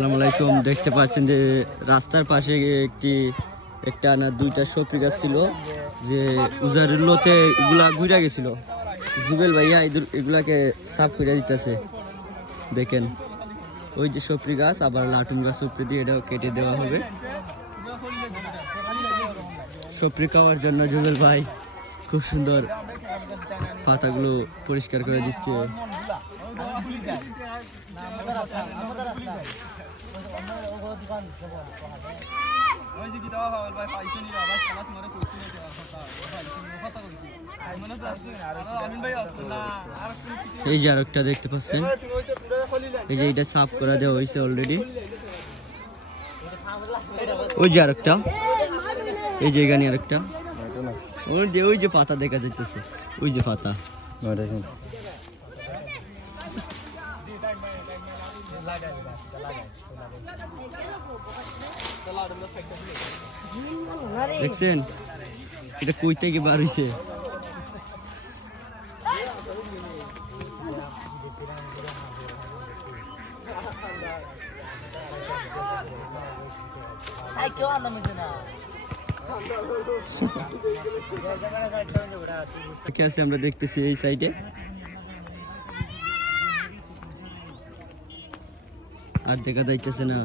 আসসালামু আলাইকুম। দেখতে পাচ্ছেন যে রাস্তার পাশে একটা না দুইটা সবজি গাছ ছিল, যে উজারুল্লোতে এগুলা ঘুরে গেছিল। জুবেল ভাইয়া এগুলাকে সাফ করে দিতেছে। দেখেন ওই যে সবজি গাছ, আবার লাটুম গাছ উপরে দিয়ে এটাও কেটে দেওয়া হবে সবজি খাওয়ার জন্য। জুবেল ভাই খুব সুন্দর পাতাগুলো পরিষ্কার করে দিচ্ছে। এই যে আরেকটা দেখতে পাচ্ছেন, এই যে এটা সাফ করে দেওয়া হয়েছে অলরেডি। ওই যে আরেকটা, এই যে এখানে আরেকটা, ওই যে পাতা দেখা যাইতেছে, ওই যে পাতা। দেখছেন এটা কই থেকে বার হইছে। আমরা দেখতেছি এই সাইডে, আর দেখা যাইতেছে না।